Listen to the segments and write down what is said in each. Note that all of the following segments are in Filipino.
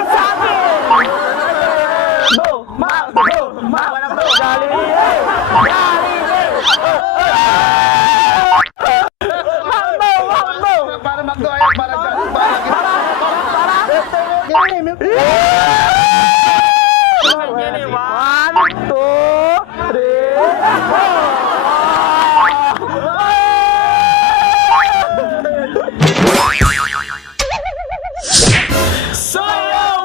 ka sa akin! Go! Walang go! Jollibee! Para magdo ay para One, two, three, So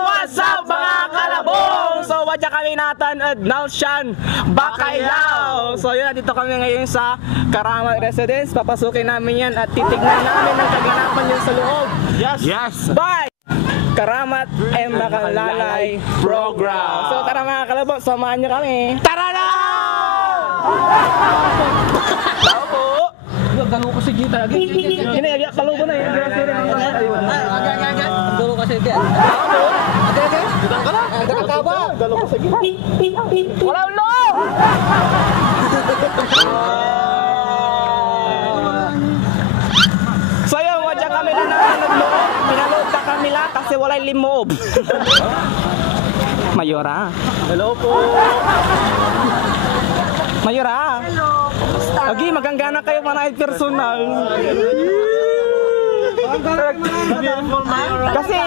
what's up mga kalabong? So wadya kami natin at Nalshan Bacalao. So yun, dito kami ngayon sa Karamat Residence. Papasukin namin yan at titignan namin ang kaganapan yun sa loob. Yes! Bye! Karamat and Bakalalay Program. So tara mga kalabong, samahan nyo kami. Tara na! Tao po! Galo ko si Gita. Ini agak kalubo na yun. Galo ko si Gita. Galo ba? Galo ko si Gita. Wala ulo! So yun, wadya kami na naglood. Pinalood na kami lang kasi walay limob. Mayora. Hello po. Mayora. Hello. Agi, maganggana kayo manahid personal. Kasi,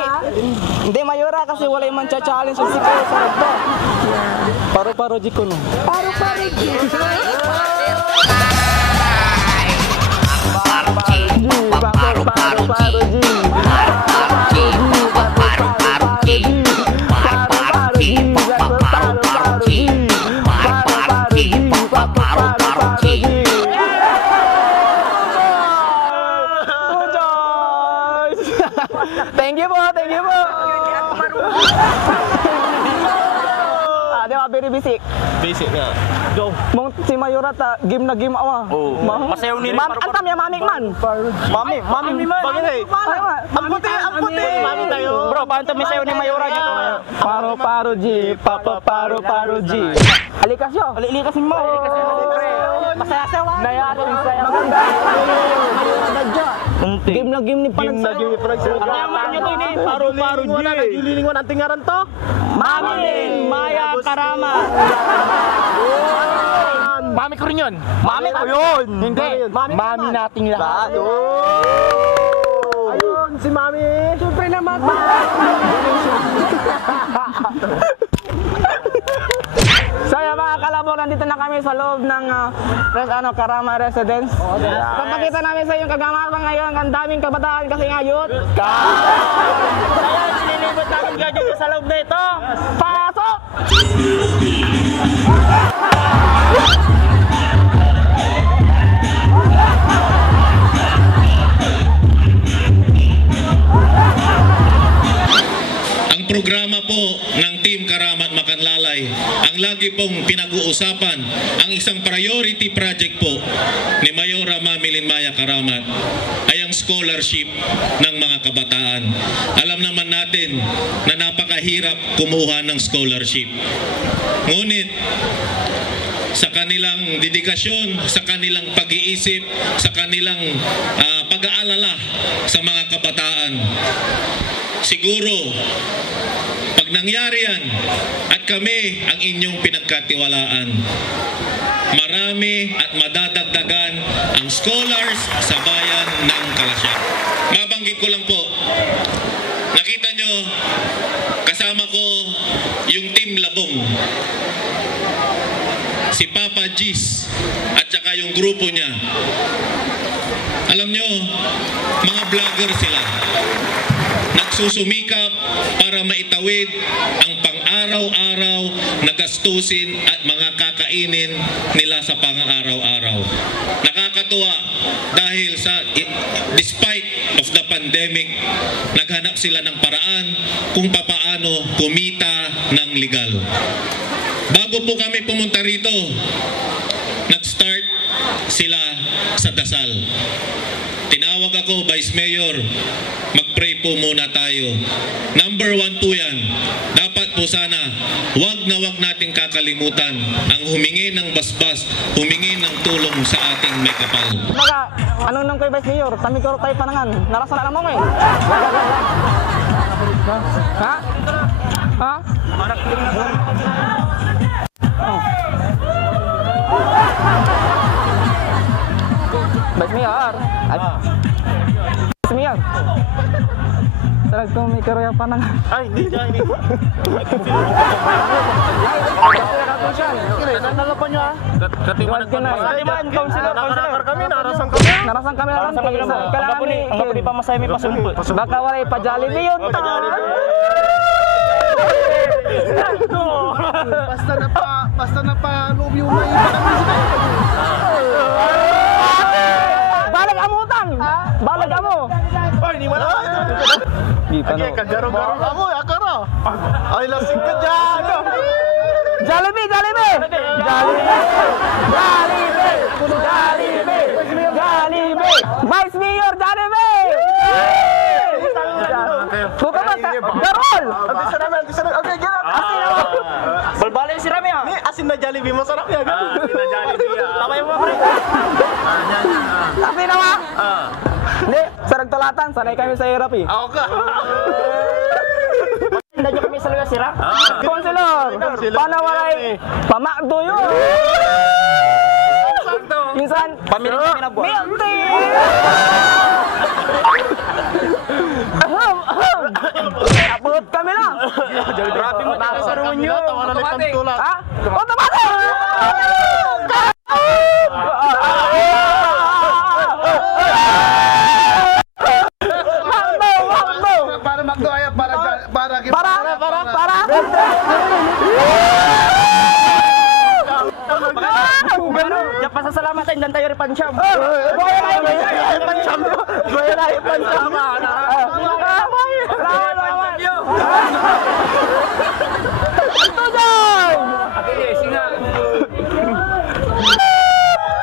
hindi Mayora kasi walay man cha-challenge sa kayo sa ragda. Paro-paro di ko no. Paro-paro di. Thank you po. Di ba, very basic. basic nga. Go. Mong si Mayora ta game na game awa. Oh. Masayaw ni rin. Antam ya mamik man. Mami man. Bagay. Ang puti. Mami tayo. Bro, paano may sayo ni Mayora dito? Paro G, paro G. Alikas yo. Alikas mo. Masaya-sayaw. Nayari saya. Maganda. Game na game ni panagsayaw. Naman nyo to ini. Paro G. Naglilingon ang tingaran to. Mami Maya Karama. Mami ko rin yun. Mami ko yun. Hindi. Mami nating lahat. Ayun, si Mami. Siyempre naman. So yung mga kalabong, nandito na kami sa loob ng Karama Residence. Papakita namin sa yung kagamapan ngayon. Ang daming kabataan kasi nga youth. Kaya sinilibot namin gadget sa loob na ito. Pasok! Programa po ng Team Karamat Makanlalay, ang lagi pong pinag-uusapan, ang isang priority project po ni Mayora Mamilin Maya Karamat ay ang scholarship ng mga kabataan. Alam naman natin na napakahirap kumuha ng scholarship. Ngunit sa kanilang dedikasyon, sa kanilang pag-iisip, sa kanilang pag-aalala sa mga kabataan, siguro pag nangyari yan at kami ang inyong pinagkatiwalaan, marami at madadagdagan ang scholars sa bayan ng Kalasyak. Mabanggit ko lang po, nakita nyo kasama ko yung Team Labong, si Papa Gis at saka yung grupo niya. Alam nyo, mga vlogger sila, nagsusumikap para maitawid ang pang-araw-araw na gastusin at mga kakainin nila sa pang-araw-araw. Nakakatuwa dahil despite of the pandemic, naghanap sila ng paraan kung papaano kumita ng legal. Bago po kami pumunta rito, nag-start sila sa dasal. Tinawag ako, Vice Mayor, mag-pray po muna tayo. Number 1 po yan. Dapat po sana, wag nating kakalimutan ang humingi ng basbas, humingi ng tulong sa ating may kapal. Maga, anong nang kay Vice Mayor? Kami ko tayo panangan. Narasa na mo eh. Ha? Ha? Oh. Vice Mayor. Vice Mayor. Sarag kong may karoya pa nang. Ay, hindi dyan. Nalapan nyo ah. Katiman ko na. Katiman, councilor. Nakarakar kami, narasang kami. Narasang kami lang. Kailangan ni. Ang di pa masaya may pasumpo. Baka walay pa Jollibee yun. Basta na pa loob yung may Balag amutan! Balag amo! Ay, di wala. Di pa no. Kagaro-garo ka mo, akara. Ay, lasing ka dyan. Jollibee! Jollibee! Jollibee! Jollibee! Jollibee! Jollibee! Vice Mayor Jollibee! Buka ba? Garol! Ang sarap. Okay, get up. Balbalay si Rami ah! Asin na Jollibee, masarap yan. Asin na Jollibee. Tama yung mga pre. Kasi naman! Hindi, sarag tulatan. Sanay kami sa hirap eh. Ako ka. Hindi nyo kami sa lugar sira? Konselor! Paano walay pamakdo yun? Minsan, pamiling kami na buwan. Milk tea! Abot kami lang! Grabe mo tayo sa ruin nyo. Tawanan na itong tulad. Ha? Otomatic! para magdoaya para Diyan pa sa salamat tayo, dan tayo ripansyam.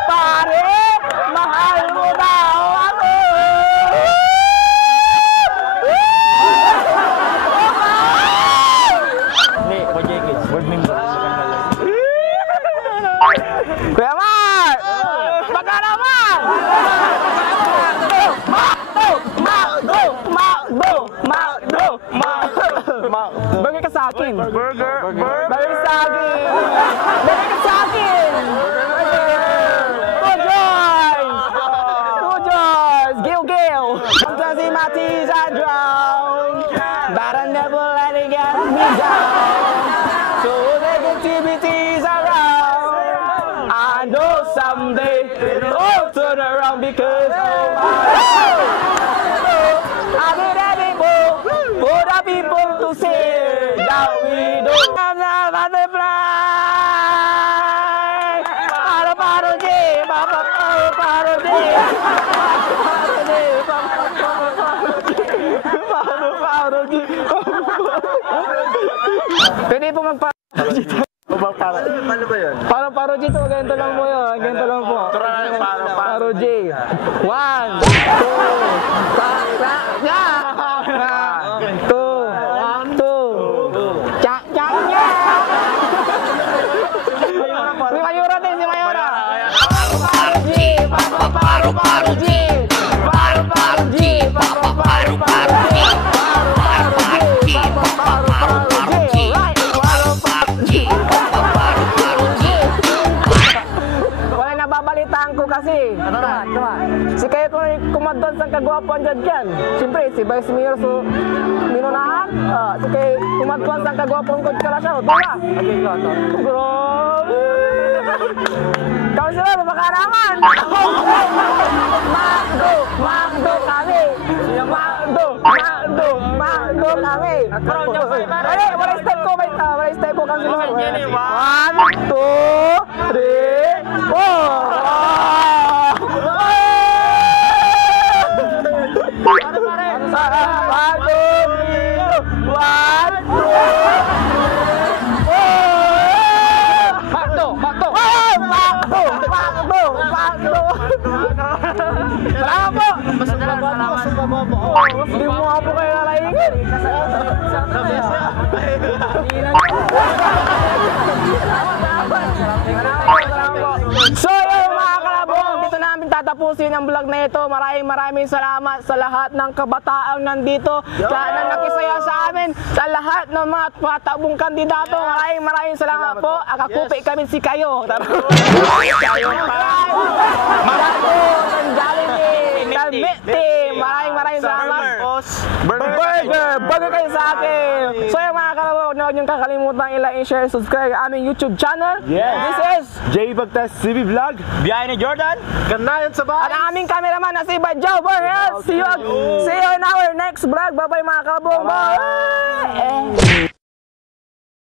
Pare, mahal mo daw ako. Kuya Mar! Baka naman! Burger ka sa akin! Burger sa akin! Burger ka sa akin! Two joys! Gil! Sometimes in my tears I drown, but I never let it get me down. So negativity's around, I know someday it'll turn around because I need people for the people to say that we don't have the butterfly. Pwede po magpa-parody. Paano ba yun? Parang parody to, ganito lang po yun. Ganito lang po. Parody. 1, 2, 2, Chak chak nya. Si Mayura din, si Mayura. Parody, parody. Parody, parody. Wala nababalitaan ko kasi. Si kayo kumadon sa kagwapuan dyan dyan. Siyempre, si Vice Mayor so minunahan. Si kayo kumadon sa kagwapuan ko dyan siya. Doon na. Grabe. Councilor, makaraman. Makdo kami. Makdo kami. Wala step ko, wala step ko, Councilor. 1, 2, 3, 4. Hindi mo nga po kayo lalaingin. So yun mga kalabong, dito namin tatapusin kanyang vlog na ito. Maraming salamat sa lahat ng kabataang nandito. Lahat na nakisaya sa amin. Sa lahat ng mga patabong kandidato. Maraming salamat po. Akakupi kami si kayo. Maraming salamat. Burger kayo sa akin. So yung mga kalabog, huwag niyong kakalimutan i-like, i-share, subscribe ang aming YouTube channel. This is Jay Bagtas TV Vlog. Biyahe ni Jordan. Ganayan sa bahay. at ang aming cameraman na si Badjo Burger. See you in our next vlog. Bye bye mga kalabog. Bye!